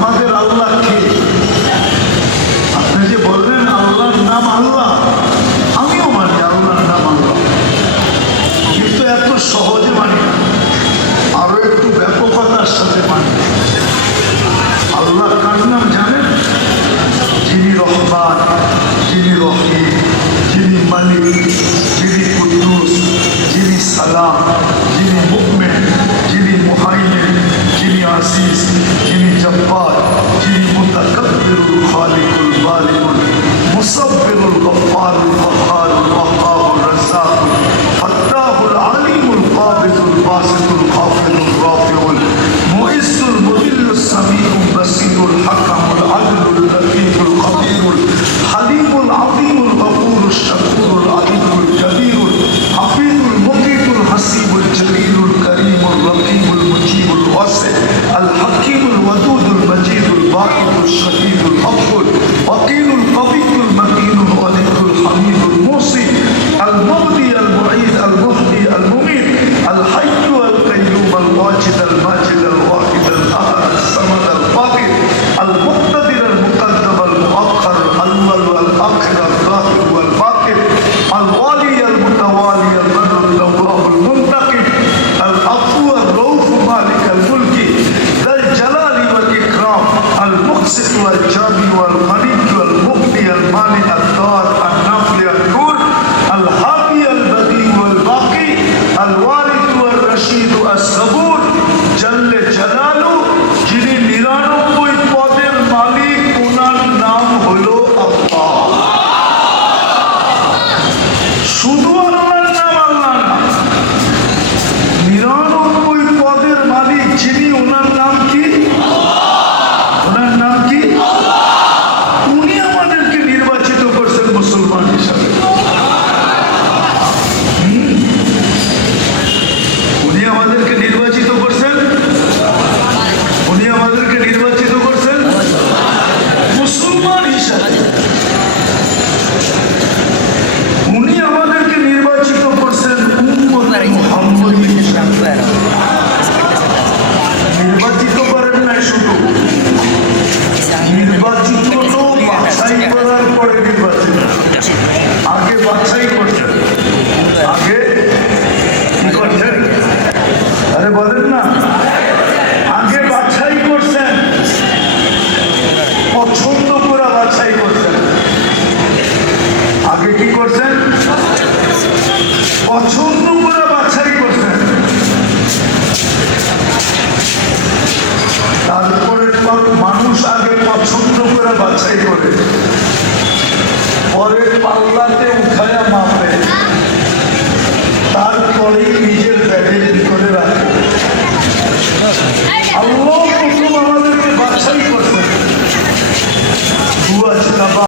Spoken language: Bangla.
আমাদের আল্লাহ কে? আপনি যে বললেন আল্লাহর নাম আল্লাহ, আমিও মানি আল্লাহর নাম আল্লাহ, কিন্তু এত সহজে মানি না, আরো একটু ব্যাপকতার সাথে মানি। আল্লাহ কার নাম জানেন? যিনি রহমান, যিনি রহিম, যিনি মালিক, যিনি কুদ্দুস, যিনি সালাম, যিনি মুমিন, যিনি মুহাইমিন, যিনি আসিস, যিনি জব্বার, যিনি মুতাকাব্বিরুল খালিকুল বারিকুল মুসাব্বিরুল গফফারুল কহ্হারুল ওয়াহ্হাবুর রাজ্জাকুল ফাত্তাহুল আলিমুল কাবিদুল বাসিতুল খাফিদুর রাফিউল মুইসুল মুদিল্লুস সামিউল বাসিরুল হাকামুল আদলুল লতীফুল খবীরুল হালিমুল আযীমুল গফুরুশ শাকুরুল আযীমুল কবীরুল হাফিজুল মুকিতুল হাসিবুল জলিলুল করিমুল রকিবুল মুজিবুল ওয়াসি আল হাকিমুল ওয়াদুদুল মজিদুল বাকিতুল শহীদুল আফুল ওয়াকিলুল কবিয়ুল মতিনুল ওয়ালিদুল হামিদুল মুসি আল মুবদি আল মুঈদ আল মুহদি আল মুমীত আল হাইয়্যু আল কাইয়্যুম আল ওয়াজিদ আল মাজিদ আল ওয়াহিদ আল আহাদ আল সামাদ আল ফাতির আল মুক্তাদির আল মুকদ্দম আল মুআخر আল আউয়াল ওয়াল আখির আল যাহির ওয়াল বাতিন আল ওয়ালি আল মুতাওয়ালি আল বর আল তওয়াব আল মুনতাকিম আল আফু আল রউফ মালিক আল মুলকি যাল জালালি ওয়াল ইকরাম আল মুকসিত ওয়াল জামি ওয়াল মালিক ওয়াল মুগনি আল মানি আল দার আল নাফি আল নূর আল হাদি আল বদি ওয়াল বাকি আল ওয়ারিদ ওয়াল রশিদ আস সাবুর জাল্লে জালালু, যিনি 99 পদের মালিক, ওনার নাম হলো আল্লাহ। শুধু আল্লাহর নাম আল্লাহ না, 99 পদের মালিক যিনি, ওনার নাম কি? ওনার নাম কি? উনি আমাদেরকে নির্বাচিত করছেন মুসলমান হিসাবে। উনি আমাদেরকে নির্বাচিত করছেন, উনি আমাদেরকে নির্বাচিত করছেন মুসলমান হিসাবে। উনি আমাদেরকে নির্বাচিত করছেন উম্মতে মুহাম্মদী হিসাবে। নির্বাচিত করেন নাই, শুধু নির্বাচিত তো বাছাই করার পরে নির্বাচিত। আগে বাছাই করছেন, আগে কি করছেন? আরে বলেন না, আগে বাছাই করছেন, পছন্দ করে বাছাই করছেন। আগে কি করছেন? পছন্দ করে বাছাই করছেন। তারপরে মানুষ আগে পছন্দ করে বাছাই করে, পরে পাল্লাতে উঠায়া